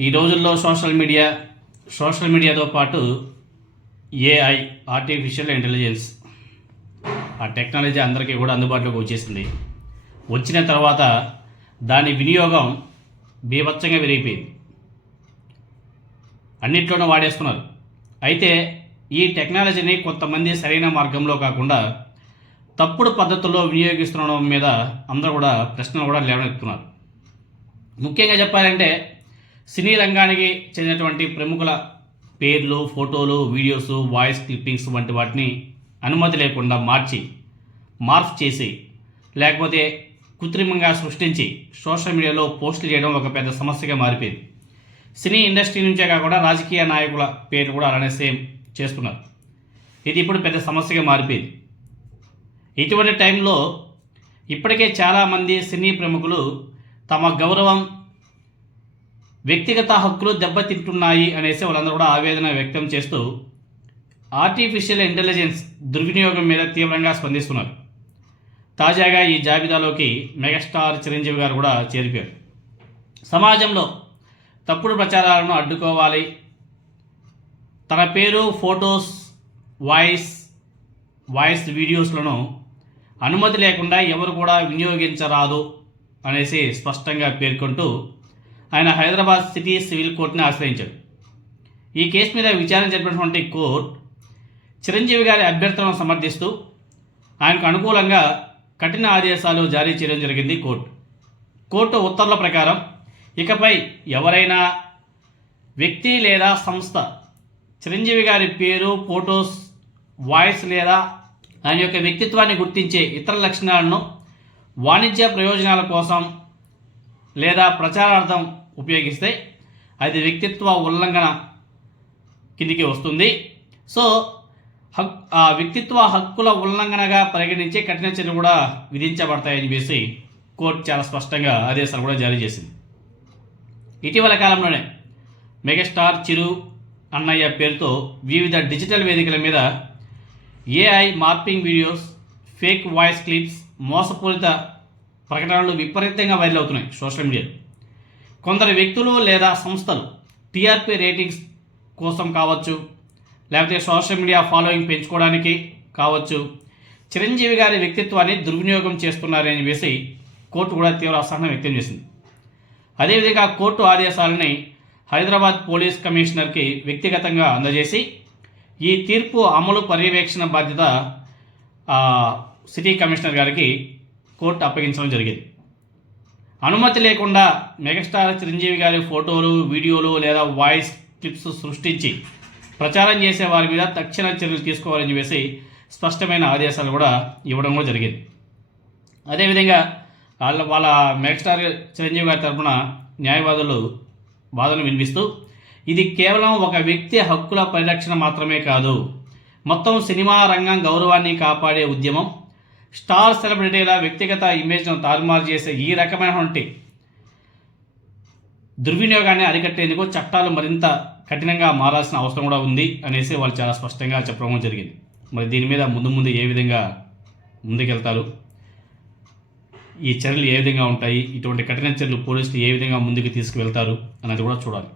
ఈ రోజుల్లో social media social మీడియాతో పాటు ఏఐ ఆర్టిఫిషియల్ ఇంటెలిజెన్స్ ఆ టెక్నాలజీ అందరికీ కూడా అందుబాటులోకి వచ్చేసింది. వచ్చిన తర్వాత దాని వినియోగం బీభత్సంగా పెరిగిపోయింది. అన్నిట్లోనూ వాడేస్తున్నారు. అయితే ఈ టెక్నాలజీని కొంతమంది సరైన మార్గంలో కాకుండా తప్పుడు పద్ధతుల్లో వినియోగిస్తుండడం మీద అందరూ కూడా ప్రశ్నలు కూడా లేవనెత్తుతున్నారు. ముఖ్యంగా చెప్పాలంటే సినీ రంగానికి చెందినటువంటి ప్రముఖుల పేర్లు ఫోటోలు వీడియోస్ వాయిస్ క్లిప్పింగ్స్ వంటి వాటిని అనుమతి లేకుండా మార్చి మార్ఫ్ చేసి లేకపోతే కృత్రిమంగా సృష్టించి సోషల్ మీడియాలో పోస్టులు చేయడం ఒక పెద్ద సమస్యగా మారిపోయింది. సినీ ఇండస్ట్రీ నుంచే కాకుండా రాజకీయ నాయకుల పేర్లు కూడా అలానే సేమ్ చేస్తున్నారు. ఇది ఇప్పుడు పెద్ద సమస్యగా మారిపోయింది. ఇటువంటి టైంలో ఇప్పటికే చాలామంది సినీ ప్రముఖులు తమ గౌరవం వ్యక్తిగత హక్కులు దెబ్బతింటున్నాయి అనేసి వాళ్ళందరూ కూడా ఆవేదన వ్యక్తం చేస్తూ ఆర్టిఫిషియల్ ఇంటెలిజెన్స్ దుర్వినియోగం మీద తీవ్రంగా స్పందిస్తున్నారు. తాజాగా ఈ జాబితాలోకి మెగాస్టార్ చిరంజీవి గారు కూడా చేరిపోయారు. సమాజంలో తప్పుడు ప్రచారాలను అడ్డుకోవాలి. తన పేరు ఫొటోస్ వాయిస్ వాయిస్ వీడియోస్లను అనుమతి లేకుండా ఎవరు కూడా వినియోగించరాదు అనేసి స్పష్టంగా పేర్కొంటూ ఆయన హైదరాబాద్ సిటీ సివిల్ కోర్టుని ఆశ్రయించాడు. ఈ కేసు మీద విచారణ జరిపినటువంటి కోర్టు చిరంజీవి గారి అభ్యర్థనను సమర్థిస్తూ ఆయనకు అనుకూలంగా కఠిన ఆదేశాలు జారీ చేయడం జరిగింది కోర్టు. కోర్టు ఉత్తర్వుల ప్రకారం ఇకపై ఎవరైనా వ్యక్తి లేదా సంస్థ చిరంజీవి గారి పేరు ఫోటోస్ వాయిస్ లేదా ఆయన యొక్క వ్యక్తిత్వాన్ని గుర్తించే ఇతర లక్షణాలను వాణిజ్య ప్రయోజనాల కోసం లేదా ప్రచారార్థం ఉపయోగిస్తే అది వ్యక్తిత్వ ఉల్లంఘన కిందికి వస్తుంది. సో హక్ ఆ వ్యక్తిత్వ హక్కుల ఉల్లంఘనగా పరిగణించే కఠిన చర్యలు కూడా విధించబడతాయని చెప్పేసి కోర్టు చాలా స్పష్టంగా ఆదేశాలు కూడా జారీ చేసింది. ఇటీవల కాలంలోనే మెగాస్టార్ చిరు అన్నయ్య పేరుతో వివిధ డిజిటల్ వేదికల మీద AI morphing videos fake voice clips మోసపూరిత ప్రకటనలు విపరీతంగా వైరల్ అవుతున్నాయి సోషల్ మీడియా కొందరు వ్యక్తులు లేదా సంస్థలు టీఆర్పీ రేటింగ్స్ కోసం కావచ్చు లేకపోతే సోషల్ మీడియా ఫాలోయింగ్ పెంచుకోవడానికి కావచ్చు. చిరంజీవి గారి వ్యక్తిత్వాన్ని దుర్వినియోగం చేస్తున్నారని వేసి కోర్టు కూడా తీవ్ర అసహనం వ్యక్తం చేసింది. అదేవిధంగా కోర్టు ఆదేశాలని హైదరాబాద్ పోలీస్ కమిషనర్కి వ్యక్తిగతంగా అందజేసి ఈ తీర్పు అమలు పర్యవేక్షణ బాధ్యత సిటీ కమిషనర్ గారికి కోర్టు అప్పగించడం జరిగింది. అనుమతి లేకుండా మెగాస్టార్ చిరంజీవి గారి ఫోటోలు వీడియోలు లేదా వాయిస్ క్లిప్స్ సృష్టించి ప్రచారం చేసే వారి మీద తక్షణ చర్యలు తీసుకోవాలని చెప్పేసి స్పష్టమైన ఆదేశాలు కూడా ఇవ్వడం కూడా జరిగింది. అదేవిధంగా వాళ్ళ వాళ్ళ మెగాస్టార్ చిరంజీవి గారి తరపున న్యాయవాదులు వాదనలు వినిపిస్తూ ఇది కేవలం ఒక వ్యక్తి హక్కుల పరిరక్షణ మాత్రమే కాదు మొత్తం సినిమా రంగం గౌరవాన్ని కాపాడే ఉద్యమం స్టార్ సెలబ్రిటీల వ్యక్తిగత ఇమేజ్ను తారుమారు చేసే ఈ రకమైనటువంటి దుర్వినియోగాన్ని అరికట్టేందుకు చట్టాలు మరింత కఠినంగా మారాల్సిన అవసరం కూడా ఉంది అనేసి వాళ్ళు చాలా స్పష్టంగా చెప్పడం జరిగింది. మరి దీని మీద ముందు ముందు ఏ విధంగా ముందుకెళ్తారు? ఈ చర్యలు ఏ విధంగా ఉంటాయి? ఇటువంటి కఠిన చర్యలు పోలీసులు ఏ విధంగా ముందుకు తీసుకువెళ్తారు? అనేది కూడా చూడాలి.